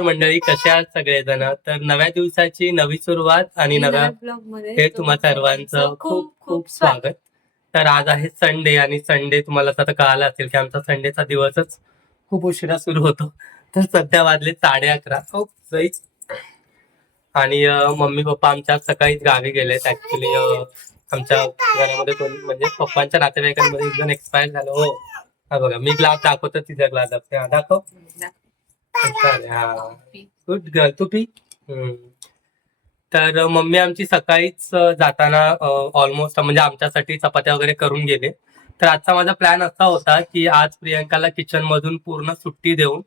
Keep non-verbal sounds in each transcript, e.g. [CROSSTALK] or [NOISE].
नमस्कार मंडळी कशा आहात सगळेजण? तर नव्या दिवसाची नवी सुरुवात आणि नव्या ब्लॉगमध्ये हे तुम्हा सर्वांचं खूप खूप स्वागत. तर आज आहे संडे आणि संडे तुम्हाला आता कळालं असेल की आमचा संडेचा दिवसच खूप उशिरा सुरू होतो. तर सध्या वाजले साडे अकरा. हो जाईच आणि अं, मम्मी पप्पा आमच्या सकाळीच गावी गेलेत. ऍक्च्युली आमच्या घरामध्ये कोण म्हणजे पप्पांच्या नातेवाईकांमध्ये एक जण एक्सपायर झालं. हो. हा बघा मी ग्लास दाखवतो तिचा ग्लास दाखवते हा दाखव. गुड गर्ल तू पी. तर मम्मी आमची सकाळीच जाताना ऑलमोस्ट म्हणजे आमच्यासाठी चपात्या वगैरे करून गेले. तर आजचा माझा प्लॅन असा होता की आज प्रियंकाला किचन मधून पूर्ण सुट्टी देऊन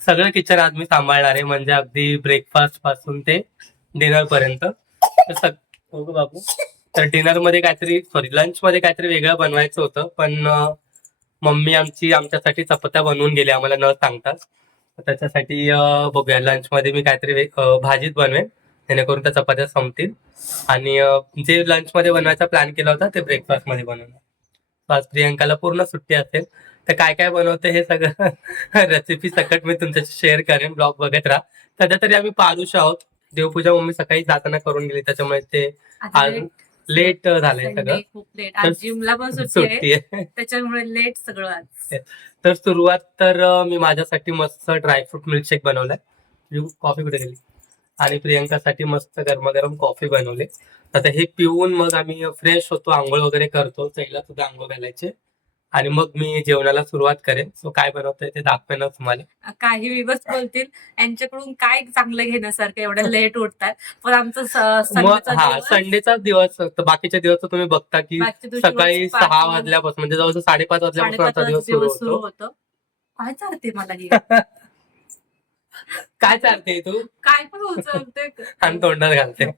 सगळं किचन आज मी सांभाळणार आहे. म्हणजे अगदी ब्रेकफास्टपासून ते डिनर पर्यंत. तर सग हो बाबू. तर डिनरमध्ये काहीतरी सॉरी लंच मध्ये काहीतरी वेगळं बनवायचं होतं. पण मम्मी आमची आमच्यासाठी चपात्या बनवून गेली आम्हाला न सांगताच त्याच्यासाठी बघूया. लंच मध्ये मी काहीतरी भाजीच बनवेन. जेणेकरून त्या चपात्या संपतील. आणि जे लंच मध्ये बनवायचा प्लॅन केला होता ते ब्रेकफास्टमध्ये बनवणार आज प्रियंकाला पूर्ण सुट्टी असेल. तर काय काय बनवते हे सगळं [LAUGHS] रेसिपी सकट मी तुमच्याशी शेअर करेन. ब्लॉग बघत राहा. सध्या तरी आम्ही पारुष आहोत. देवपूजा मम्मी सकाळी जाताना करून गेली. त्याच्यामुळे ते आज लेट झालंय सगळं. खूप लेट तर आज जिमला पण सुट्टी आहे. सुट्टी त्याच्यामुळे लेट सगळं आज. [LAUGHS] तर सुरुवात तर मी माझ्यासाठी मस्त ड्रायफ्रूट मिल्कशेक बनवलाय. कॉफी कुठे गेली? आणि प्रियंकासाठी मस्त गरमागरम कॉफी बनवले. आता हे पिऊन मग आम्ही फ्रेश होतो आंघोळ वगैरे करतो. चैला सुद्धा आंघोळ घालायचे. आणि मग मी जेवणाला सुरुवात करेन. सो काय बनवतोय ते दाखवेन तुम्हाला. काही विवस बोलतील यांच्याकडून काय चांगलं घेण्यासारखं एवढं [LAUGHS] लेट उठतात. पण आमचं स- मग संडेचा हा दिवस, बाकीच्या दिवस तुम्ही बघता की सकाळी सहा वाजल्यापासून म्हणजे जवळजवळ साडेपाच वाजल्यापासून आमचा दिवस सुरू होतो. काय चालते मला [LAUGHS] काय चालते तू? काय पण उचलते आणि [LAUGHS] तोंडात घालते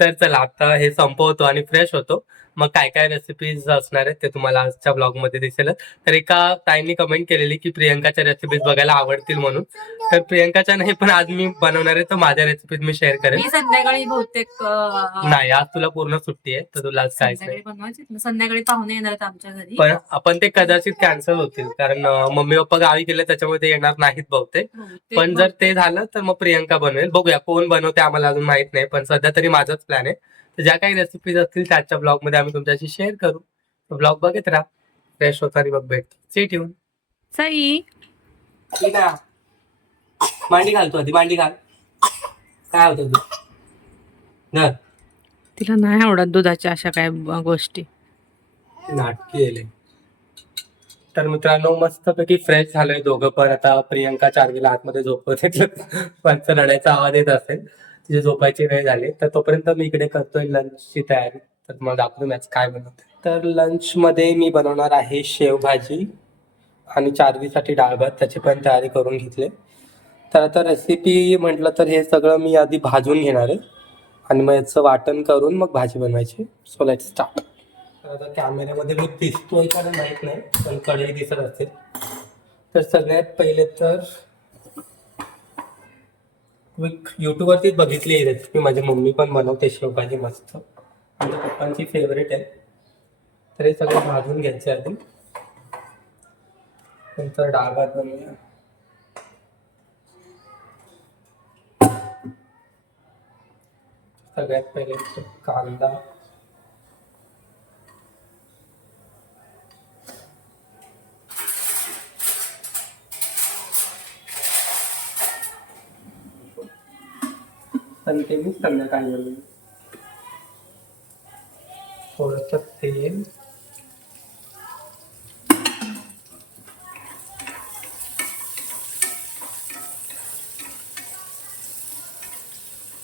तर चला आता हे संपवतो आणि फ्रेश होतो. मग काय काय रेसिपीज असणार आहेत ते तुम्हाला आजच्या ब्लॉगमध्ये दिसेल तर एका ताईंनी कमेंट केलेली की प्रियंकाच्या रेसिपीज बघायला आवडतील म्हणून. तर प्रियंकाच्या नाही पण आज मी बनवणार आहे तर माझ्या रेसिपीज मी शेअर करेन. मी संध्याकाळी बहुतेक अं, नाही आज तुला पूर्ण सुट्टी आहे तर तुला आज काय संध्याकाळी बनवायची ना. संध्याकाळी पाहुणे येणार आहेत आमच्या घरी. पण आपण ते कदाचित कॅन्सल होतील कारण अं, मम्मी पप्पा गावी गेले त्याच्यामुळे ते येणार नाहीत बहुतेक. बहुतेक पण मग जर ते झालं तर मग प्रियंका बनवेल. बघूया कोण बनवते आम्हाला अजून माहीत नाही पण सध्या तरी माझाच प्लॅन आहे. तर ज्या काही रेसिपीज असतील त्याच्या ब्लॉगमध्ये आम्ही तुमच्याशी शेअर करू. ब्लॉग बघत राहा. फ्रेश होता आणि मग भेट सी ठेवून सई. मांडी घालतो आधी मांडी घाल. काय होतं तू धर. तिला नाही आवडत दुधाच्या अशा काय गोष्टी. नाटकी तर मित्रांनो मस्तपैकी फ्रेश झालोय दोघं पण. आता प्रियंका चार्वीला आतमध्ये झोपवते पंच [LAUGHS] रडायचा आवाज येत असेल. तिथे झोपायची वेळ झाली तर तोपर्यंत मी इकडे करतोय लंचची तयारी. तर मग दाखवून मॅच काय बनवते तर लंचमध्ये मी बनवणार आहे शेवभाजी आणि चारवीसाठी डाळ भात त्याची पण तयारी करून घेतली. तर आता रेसिपी म्हटलं तर हे सगळं मी आधी भाजून घेणार आहे. आणि मग याचं वाटण करून मग भाजी बनवायची. सो लेट स्टार्ट तर आता कॅमेऱ्यामध्ये मी दिसतोय का माहीत नाही पण कडे दिसत असेल तर सगळ्यात पहिले तर मी युट्यूबवरतीच बघितली ही रेसिपी माझी मम्मी पण बनवते शेवभाजी मस्त. माझ्या पप्पांची फेवरेट आहे. तर हे सगळं भाजून घ्यायचे आधी. नंतर डाळ भात बनवूया. सगळ्यात पहिले कांदा. ते मी संध्याकाळी बनवेन थोडस तेल.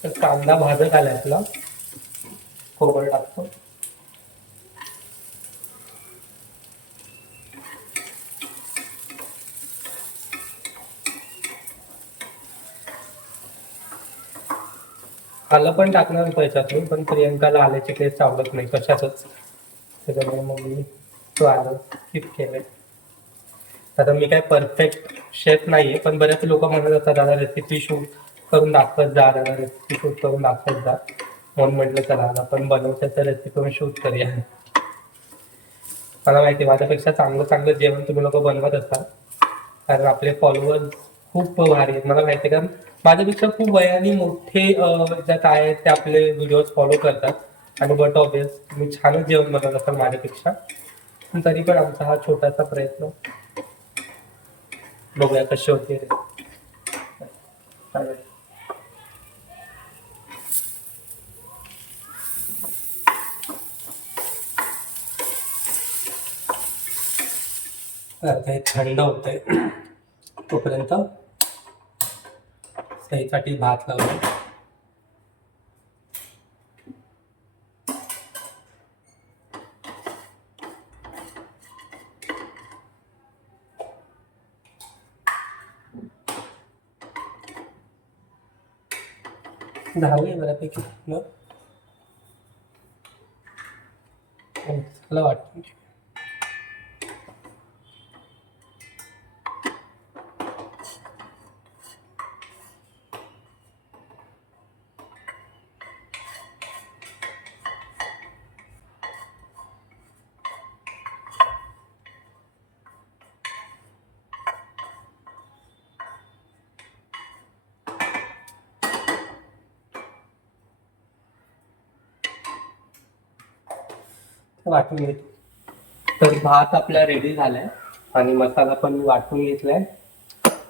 तर कांदा भाजत आला आपला. खोबरं टाकतो. आलं पण टाकणार पैशातून पण प्रियंकाला आल्याची टेस्ट आवडत नाही कशातच. त्याच्यामुळे मग मी तो आलं स्किप केलंय. आता मी काय परफेक्ट शेफ नाहीये पण बरेच लोक म्हणत असतात दादा रेसिपी शूट करून दाखवत जा दादा रेसिपी शूट करून दाखवत जा. म्हणून म्हटलं चला आता पण बनवत्याचं रेसिपी पण शूट करूया. मला माहिती आहे, माझ्यापेक्षा चांगलं चांगलं जेवण तुम्ही लोक बनवत असतात. कारण आपले फॉलोअर्स खूप भारी आहेत. मला माहिती कारण का माझ्यापेक्षा खूप वयाने मोठे ज्या ज्यात आहेत ते आपले व्हिडिओ फॉलो करतात. आणि बट ऑबियस तुम्ही छानच जेवण बनवत असाल माझ्यापेक्षा. तरी पण आमचा हा छोटासा प्रयत्न. बघूया कसे होते. थंड होतंय. [CLEARS THROAT] तोपर्यंत सहीसाठी भात लावला दहावी बऱ्यापैकी न हो, मला वाटतं. वाटून घेतो तर भात आपला रेडी झालाय आणि मसाला पण वाटून घेतलाय.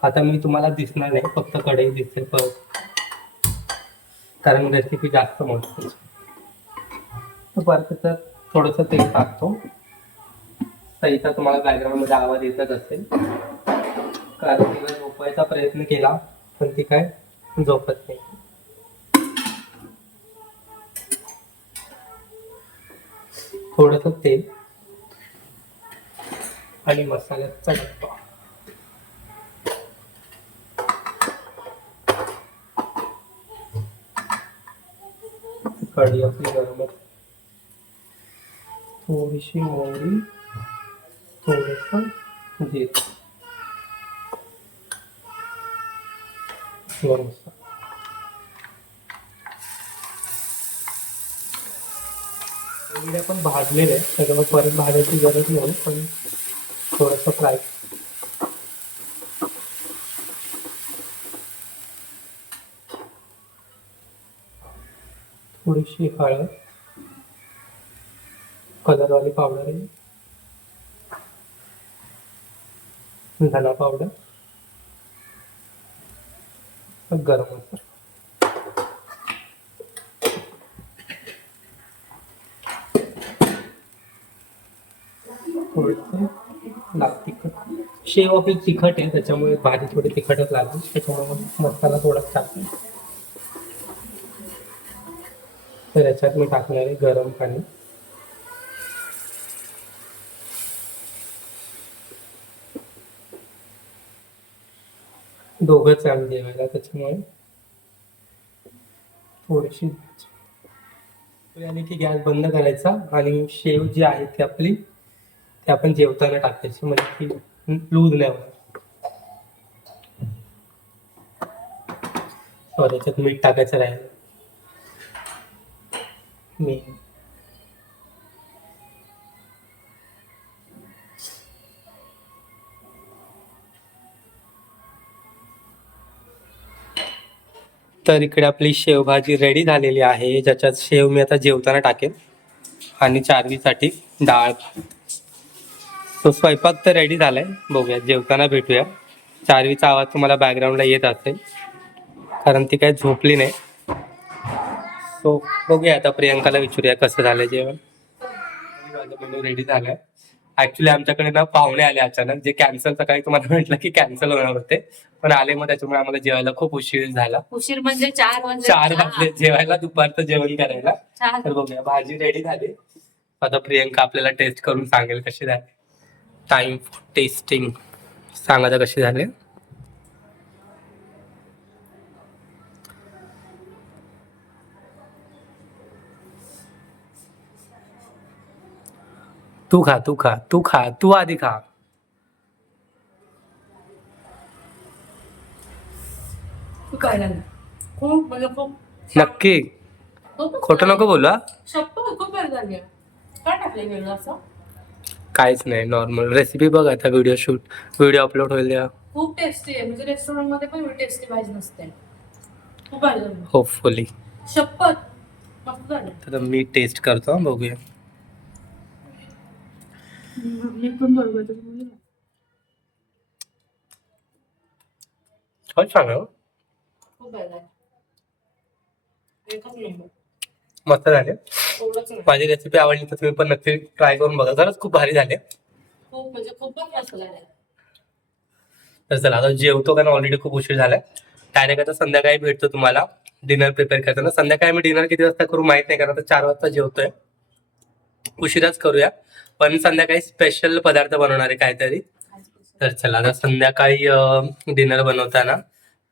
आता मी तुम्हाला दिसणार नाही फक्त कढई दिसेल परत. कारण रेसिपी जास्त मोठी तर परत त्याच्यात थोडंसं तेल टाकतो. इथं तुम्हाला बॅकग्राऊंडमध्ये आवाज येतच असेल. कारण तिला झोपायचा प्रयत्न केला पण ती काय झोपत नाही. थोडस तेल आणि मसाल्याचा डब्बा कढी आपली गरम थोडीशी मोहरी थोडस जीर. गरम मसाला. वगैरे आपण भाजलेलं आहे. त्याच्यामुळे परत भाजायची गरज नाही पण थोडंसं फ्राय थोडीशी हळद. कलरवाली पावडर आहे. धना पावडर गरम मसाला. थोडंसं लागते. तिखट शेव आपली तिखट आहे त्याच्यामुळे भाजी थोडी तिखटच लागते. त्याच्यामुळे मसाला थोडा टाकतो तर याच्यात मी टाकणार आहे गरम पाणी. दोघंच आहे जेवायला त्याच्यामुळे थोडीशी आणि की गॅस बंद करायचा आणि शेव जी आहे ती आपली ते आपण जेवताना टाकायची म्हणजे ती लूज नाही होणार. हो, मीठ टाकायचं राहिलं. मी तर इकडे आपली शेवभाजी रेडी झालेली आहे ज्याच्यात शेव मी आता जेवताना टाकेल आणि चारवीसाठी डाळ तो स्वयंपाक तर रेडी झालाय. बघूया जेवताना भेटूया. चारवीचा आवाज तुम्हाला बॅकग्राऊंडला येत असेल. कारण ती काय झोपली नाही. सो बघूया आता प्रियंकाला विचारूया कसं झालं जेवण. मेनू रेडी झालाय. ऍक्च्युली आमच्याकडे ना पाहुणे आले अचानक जे कॅन्सल सकाळी तुम्हाला म्हटलं की कॅन्सल होणार होते. पण आले मग त्याच्यामुळे आम्हाला जेवायला खूप उशीर झाला. उशीर म्हणजे चार वाजले. चार वाजले जेवायला दुपारचं जेवण करायला. तर बघूया भाजी रेडी झाली. आता प्रियंका आपल्याला टेस्ट करून सांगेल कशी झाली. टाइम टेस्टिंग सांगा कशी झाली तू खा तू खा तू खा तू आधी खा? खूप म्हणजे खूप. नक्की खोटं. नको बोलू खूप झाली काय टाकलं असं काहीच नाही नॉर्मल रेसिपी बघ आता व्हिडिओ शूट व्हिडिओ अपलोड होईल तेव्हा. खूप टेस्टी आहे. म्हणजे रेस्टॉरंटमध्ये पण एवढी टेस्टी भाजी नसते. खूप भारी झाली होपफुली शपथ. मस्त झालं. तर मी टेस्ट करतो हं, बघूया. मी पण बरोबर तुझं बोलली ना. हो छान आहे हो. खूप भारी झालं. एकच नंबर. मस्त झाले. माझी रेसिपी आवडली तर तुम्ही पण नक्की ट्राय करून बघा. खरंच खूप भारी झाले. म्हणजे झालं. तर चला आता जेवतो कारण ऑलरेडी खूप उशीर झालाय. डायरेक्ट आता संध्याकाळी भेटतो तुम्हाला. डिनर प्रिपेअर करताना. संध्याकाळी मी डिनर किती वाजता करू माहीत नाही कारण आता चार वाजता जेवतोय. उशिराच करूया. पण संध्याकाळी स्पेशल पदार्थ बनवणार आहे काहीतरी. तर चला आता संध्याकाळी डिनर बनवताना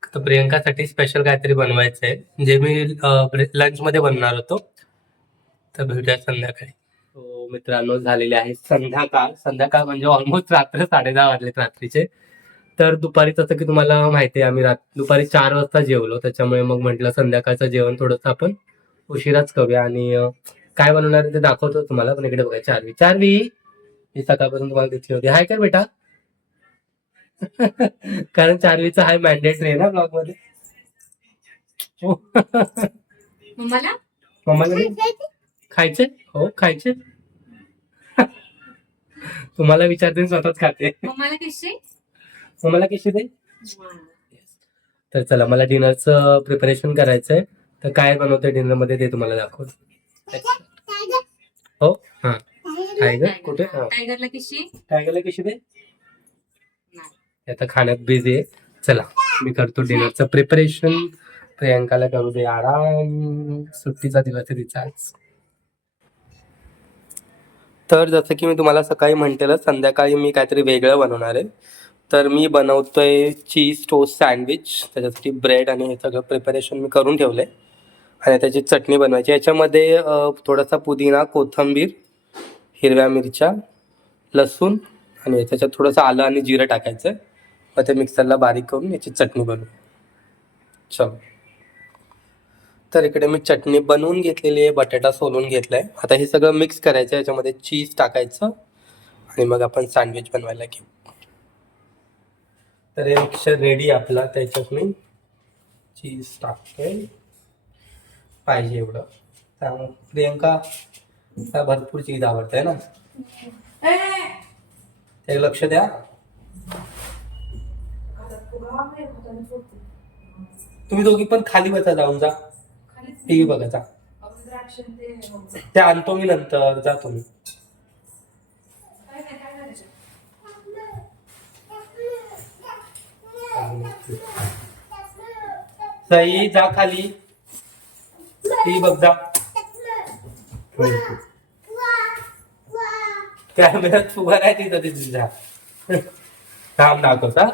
तर प्रियंकासाठी स्पेशल काहीतरी बनवायचं आहे जे मी लंच मध्ये होतो. तर भेटूया संध्याकाळी. हो मित्रांनो झालेले आहे संध्याकाळ. संध्याकाळ म्हणजे ऑलमोस्ट रात्र साडे दहा वाजलेत रात्रीचे. तर दुपारी तसं की तुम्हाला माहिती आहे आम्ही रात दुपारी चार वाजता जेवलो. त्याच्यामुळे मग म्हटलं संध्याकाळचं जेवण थोडंसं आपण उशिराच करूया. आणि काय बनवणार ते दाखवतो तुम्हाला. पण इकडे बघा चारवी. चारवी! मी सकाळपासून तुम्हाला दिसली होती हाय काय बेटा. कारण चारवीचा हाय मॅन्डेटरी आहे ना ब्लॉगमध्ये. हो. मम्माला? खायचे? हो खायचे. तुम्हाला विचारते स्वतःच खाते. मला कशी मम्माला कशी दे तर चला मला डिनरचं प्रिपरेशन करायचंय. तर काय बनवतंय डिनरमध्ये ते तुम्हाला दाखवतो. हो? हा. टायगर कुठे? हा. टायगरला कशी टायगरला कशी दे आता खाण्यात बिझी आहे. चला मी करतो डिनरचं प्रिपरेशन प्रियंकाला करू दे आराम. सुट्टीचा दिवस आहे तिचा आज तर जसं की मी तुम्हाला सकाळी म्हटलेलं संध्याकाळी मी काहीतरी वेगळं बनवणार आहे. तर मी बनवतोय चीज टोस्ट सँडविच त्याच्यासाठी ब्रेड आणि हे सगळं प्रिपरेशन मी करून ठेवलंय. आणि त्याची चटणी बनवायची. याच्यामध्ये थोडासा पुदिना कोथिंबीर हिरव्या मिरच्या लसूण आणि त्याच्यात थोडंसं आलं आणि जिरं टाकायचं. मग ते मिक्सरला बारीक करून याची चटणी बनवू. चल. तर इकडे मी चटणी बनवून घेतलेली आहे बटाटा सोलून घेतलाय. आता हे सगळं मिक्स करायचं याच्यामध्ये चीज टाकायचं आणि मग आपण सँडविच बनवायला घेऊ. तर हे मिक्सर रेडी आपला त्याच्यात मी चीज टाकतोय. पाहिजे एवढं. त्यामुळे प्रियंका भरपूर चीज आवडते ना? ते लक्ष द्या. तुम्ही दोघी पण खाली बसा जाऊन जा. टीव्ही बघा जा. ते आणतो मी नंतर जा तुम्ही. सई जा खाली. टीव्ही बघ जा. कॅमेरा उभा आहे तिथं ते थांब दाखवता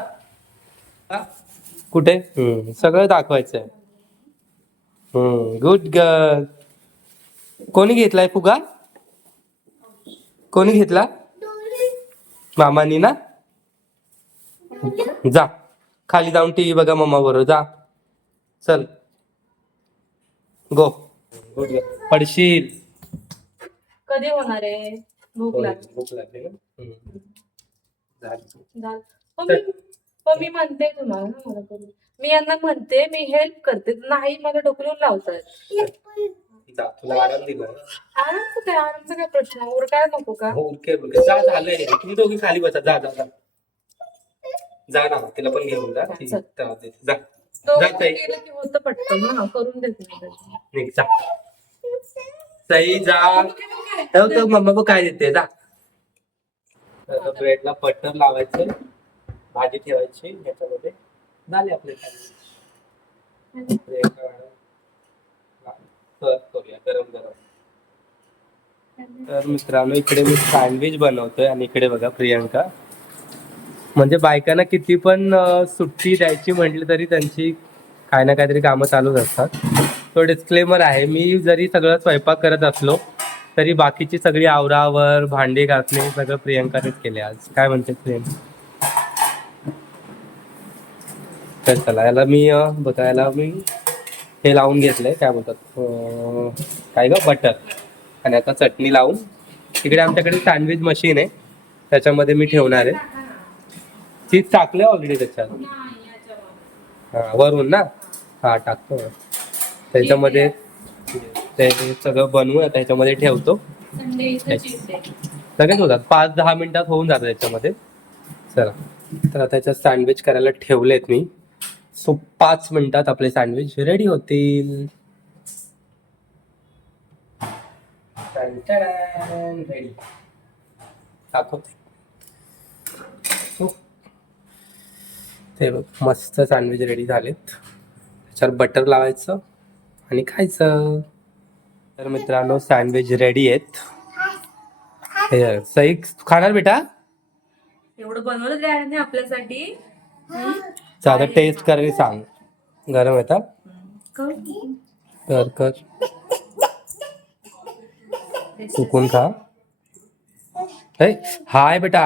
कुठे? हम्म, सगळं दाखवायचंय. हम्म. गुड गर्ल कोणी घेतलाय फुगा? कोणी घेतला? मामानी ना? जा. खाली जाऊन टीव्ही बघा मम्मा बरोबर जा. चल. गो गुड गर्ल पडशील. कधी होणार आहे? भूक लागली. भूक लागली ना. झाली. झालं. पण मी म्हणते तुम्हाला ना मला करून मी यांना म्हणते मी हेल्प करते. नाही मला ढोकलून लावतात जा तुला आराम दिला आरामचं काय आरामचा काय प्रश्न काय नको का? हो जा झालंय. तुम्ही दोघी खाली बसा. जा जा जा. जा ना तिला पण घेऊन जा. ती चल. त्रास देते. जा. दोघं जात आहे. केलं की होतं पटकन ना करून देते मी त्याची. निघ जा. सई जा. ठेव मम्मा बघ काय देते. जा. ब्रेडला बटर लावायचं. भाजी ठेवायची ह्याच्यामध्ये झाले आपले सर्व करूया गरम गरम. तर मित्रांनो इकडे मी सँडविच बनवतोय आणि इकडे बघा प्रियांका. म्हणजे बायकांना किती पण सुट्टी द्यायची म्हटली तरी त्यांची काय ना काहीतरी कामं चालूच असतात. तो डिस्क्लेमर आहे मी जरी सगळं स्वयंपाक करत असलो तरी बाकीची सगळी आवरावर भांडी घासणे सगळं प्रियंकानेच केले आज. काय म्हणते प्रियंका? तर चला याला मी बघा याला मी हे लावून घेतलंय. काय बोलतात काय ग? बटर. आणि आता चटणी लावून. इकडे आमच्याकडे सँडविच मशीन आहे. त्याच्यामध्ये मी ठेवणार आहे. चीज टाकले ऑलरेडी त्याच्यात. हा, वरून ना? हा टाकतो. त्याच्यामध्ये ते सगळं बनवून त्याच्यामध्ये ठेवतो. संडे इथं cheese day. लगेच होतात. पाच दहा मिनिटात होऊन जातं त्याच्यामध्ये. चला. तर आता त्याच्यात सँडविच करायला ठेवलेत मी. सो पाच मिनिटात आपले सँडविच रेडी होतील. रेडी. दाखवते ते बघ मस्त सँडविच रेडी झालेत. त्याच्यावर बटर लावायचं आणि खायचं. तर मित्रांनो सँडविच रेडी आहेत. हे सई तू खाणार बेटा? एवढं बनवलं आपल्यासाठी? आता टेस्ट करायला सांग. गरम येतात कर. कर. चुकून खा. हाय बेटा.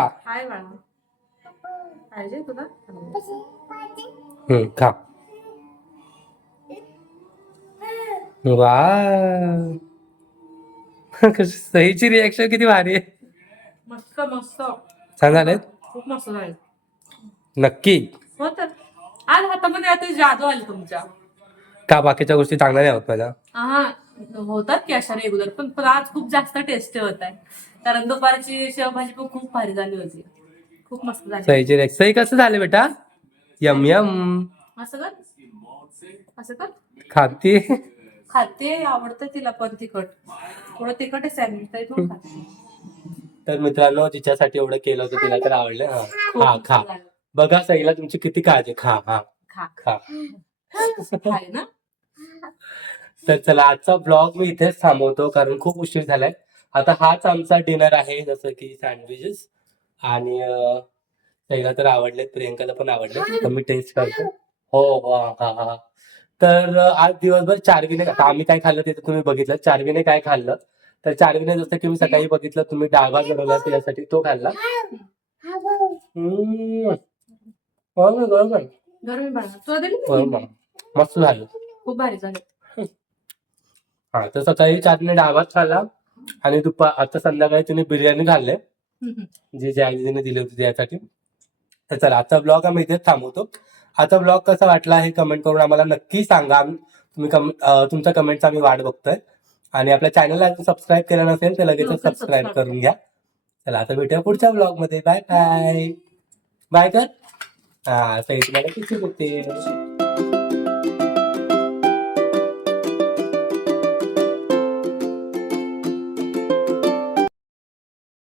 हम्म खा. वा सईची रिॲक्शन किती भारी आहे. मस्त मस्त. छान झाले खूप मस्त झालं नक्की. हो तर आज हातामध्ये आता जादू आली तुमच्या. का बाकीच्या गोष्टी चांगल्या नाही होत माझ्या हा होतात की अशा रेग्युलर पण पण आज खूप जास्त टेस्टी होत आहे. कारण दुपारची शेवभाजी पण खूप भारी झाली होती. खूप मस्त झाली सईची रिॲक्शन सई कसं झाले बेटा? Yum yum. असं कर. असं कर. खाती? खाते आवडतं तिला पण तिखट. थोडं तिखट आहे सँडविच तरी पण खाते. तर मित्रांनो जिच्यासाठी एवढं केलं होतं तिला तर आवडलं. हा खा. बघा सईला तुमची किती काळजी. खा हा खा. खा. खाय ना तर चला आजचा ब्लॉग मी इथेच थांबवतो कारण खूप उशीर झालाय. आता हाच आमचा डिनर आहे जसं की सँडविचेस आणि सईला तर आवडले प्रियंकाला पण आवडले तर मी टेस्ट करतो. हो हो हा हा तर आज दिवसभर चारवीने आता आम्ही काय खाल्लं ते तुम्ही बघितलं चारवीने काय खाल्लं? तर चारवीने जसं की मी सकाळी बघितलं तुम्ही डाळभात बनवला त्याच्यासाठी तो खाल्ला. हो ना, बरोबर गरम आहे बाळा तुला दिली ना बरोबर. मी? मस्त झालं. खूप भारी झालं. हा तर सकाळी चारने डाळभात खाल्ला आणि दुपार आता संध्याकाळी तिने बिर्याणी खाल्ले. हम्म, हम्म. जी ज्या आजीने दिली होती त्यासाठी. तर चला आजचा ब्लॉग आम्ही इथेच थांबवतो. आता ब्लॉग कसा वाटला हे कमेंट करून आम्हाला नक्की सांगा. तुम्ही कम अं, तुमच्या कमेंटचा आम्ही वाट बघतोय. आणि आपल्या चॅनलला सबस्क्राईब केलं नसेल तर लगेच लवकर सबस्क्राईब subscribe. करून घ्या. चला आता भेटूया पुढच्या ब्लॉगमध्ये. बाय बाय बाय कर हा सई तुम्हाला किती होते